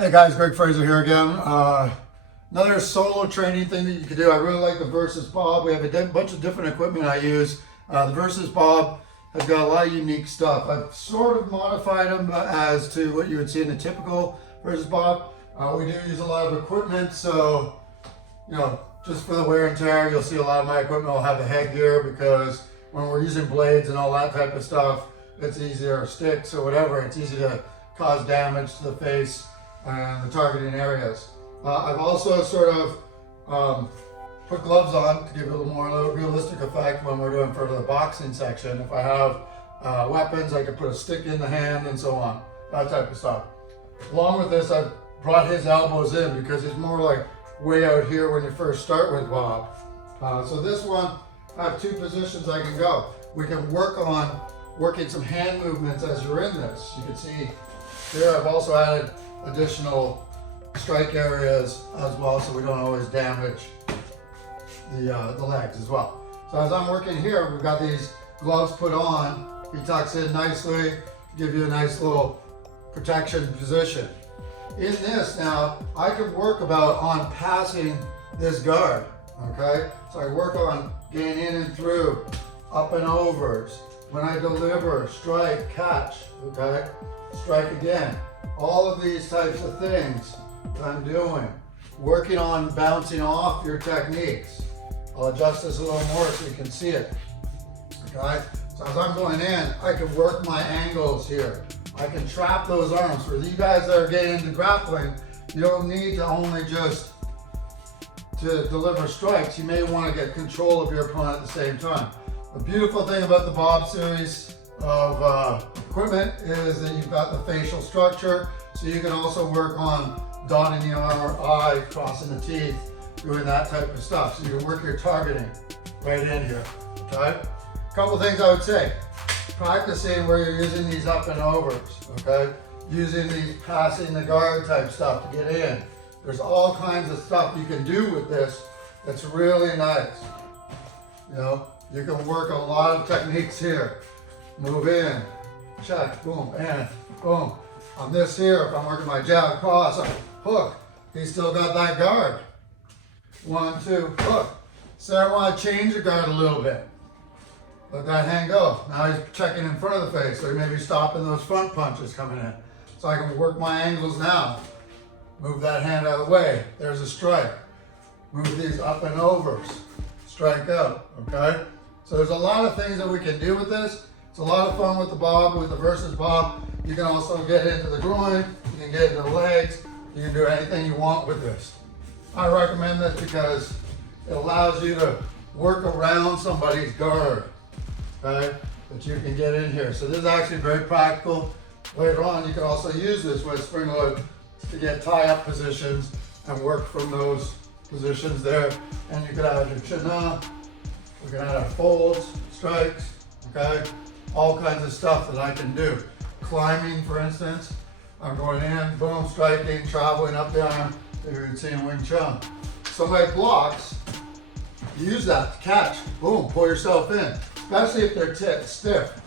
Hey guys, Greg Fraser here again. Another solo training thing that you can do. I really like the Vs.Bob. We have a bunch of different equipment I use. The Vs.Bob has got a lot of unique stuff. I've sort of modified them as to what you would see in the typical Vs.Bob. We do use a lot of equipment, so just for the wear and tear, you'll see a lot of my equipment will have the headgear because when we're using blades and all that type of stuff, it's easier, sticks or whatever, it's easy to cause damage to the face and the targeting areas. I've also sort of put gloves on to give it a little more realistic effect when we're doing for the boxing section. If I have weapons, I can put a stick in the hand and so on, that type of stuff. Along with this, I've brought his elbows in because he's more like way out here when you first start with Bob. So this one, I have two positions I can go. We can work on working some hand movements as you're in this. You can see here I've also added additional strike areas as well, so we don't always damage the legs as well. So as I'm working here, we've got these gloves put on. He tucks in nicely, give you a nice little protection position. In this now, I can work on passing this guard, okay? So I work on getting in and through, up and overs. When I deliver, strike, catch, okay? Strike again. All of these types of things that I'm doing. Working on bouncing off your techniques. I'll adjust this a little more so you can see it, okay? So as I'm going in, I can work my angles here. I can trap those arms. For you guys that are getting into grappling, you don't need to only just to deliver strikes. You may want to get control of your opponent at the same time. The beautiful thing about the Bob series of equipment is that you've got the facial structure, so you can also work on dotting the arm or eye, crossing the teeth, doing that type of stuff. So you can work your targeting right in here, okay? A couple things I would say. Practicing where you're using these up and overs, okay? Using these passing the guard type stuff to get in. There's all kinds of stuff you can do with this that's really nice. You can work a lot of techniques here. Move in, check, boom, and boom. On this here, if I'm working my jab cross, I hook. He's still got that guard. 1, 2, hook. So I want to change the guard a little bit. Let that hand go. Now he's checking in front of the face, so he may be stopping those front punches coming in. So I can work my angles now. Move that hand out of the way. There's a strike. Move these up and overs. Strike out, okay? So there's a lot of things that we can do with this. It's a lot of fun with the Bob, with the Vs.Bob. You can also get into the groin, you can get into the legs, you can do anything you want with this. I recommend this because it allows you to work around somebody's guard, okay, that you can get in here. So this is actually very practical. Later on, you can also use this with spring load to get tie-up positions and work from those positions there. And you can add your chin up, we can add our folds, strikes, okay? All kinds of stuff that I can do. Climbing, for instance, I'm going in, boom, striking, traveling up the arm, that you can see in Wing Chun. Somebody blocks, use that to catch, boom, pull yourself in, especially if they're stiff.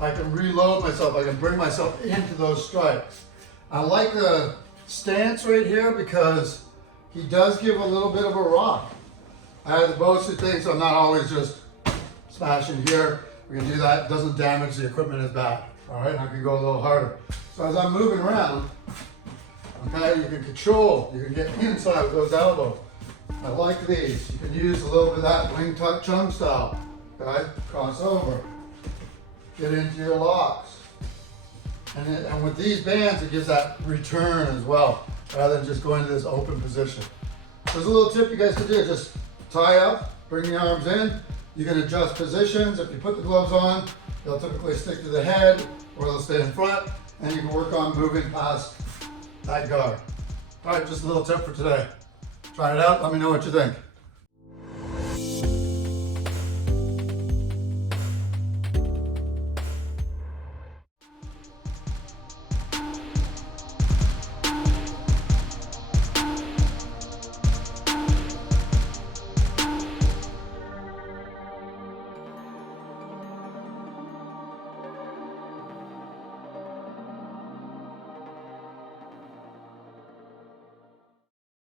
I can reload myself, I can bring myself into those strikes. I like the stance right here because he does give a little bit of a rock. I have the Kuoshu thing, so I'm not always just smashing here. We can do that, it doesn't damage the equipment as bad. All right, I can go a little harder. So as I'm moving around, okay, you can control, you can get inside with those elbows. I like these. You can use a little bit of that wing tuck Chun style. Okay, cross over, get into your locks. And with these bands, it gives that return as well, rather than just going to this open position. There's a little tip you guys can do, just tie up, bring the arms in. You can adjust positions. If you put the gloves on, they'll typically stick to the head or they'll stay in front, and you can work on moving past that guard. All right, just a little tip for today. Try it out, let me know what you think.